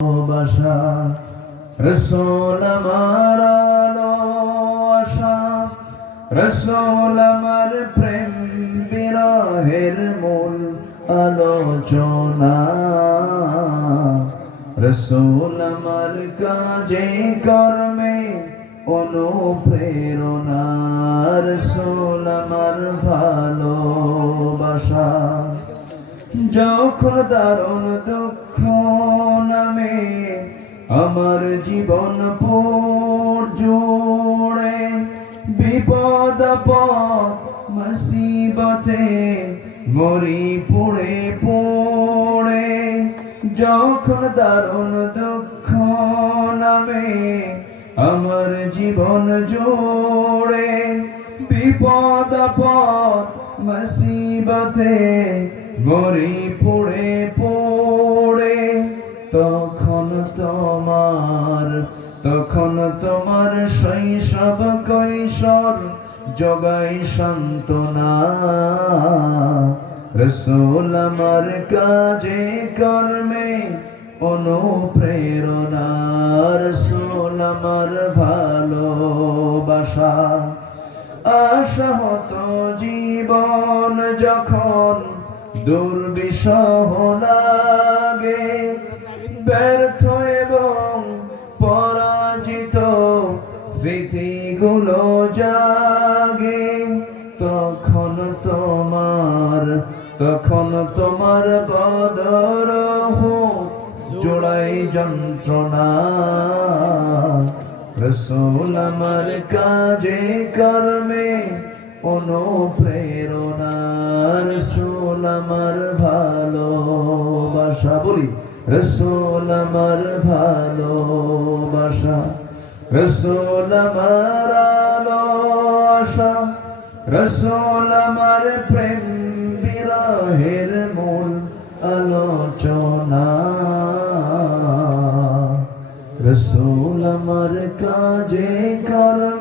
ভালোবাসা রসুল আমার আলো আশা রসুল আমার প্রেম বিরহের মূল আলোচনা রসুল আমার কাজে কর্মে অনুপ্রেরণা রসুল আমার ভালোবাসা যখন দারুণ দুঃখ নামে আমার জীবন জুড়ে বিপদ মুসিবতে মরি পুড়ে পুড়ে যখন দারুণ দুঃখ নামে আমার জীবন জুড়ে বিপদ মুসিবতে মরি পুড়ে পুড়ে তখন তোমার শৈশব কৈশোর জগাই সান্ত্বনা রসুল আমার কাজে কর্মে অনুপ্রেরণা রসুল আমার ভালোবাসা আশাহত জীবন যখন দুর্বিষহ লাগে ব্যর্থ এবং পরাজিত স্মৃতিগুলো জাগে তখন তোমার বদরহ জোড়াই যন্ত্রণা রসুল আমার কাজে কর্মে অনুপ্রেরণা রসুল আমার ভালোবাসা বলি রসুল আমার ভালোবাসা রসুল আমার আলো আশা রসুল আমার প্রেম বিরহের মূল আলোচনা রসুল আমার কাজে কর্মে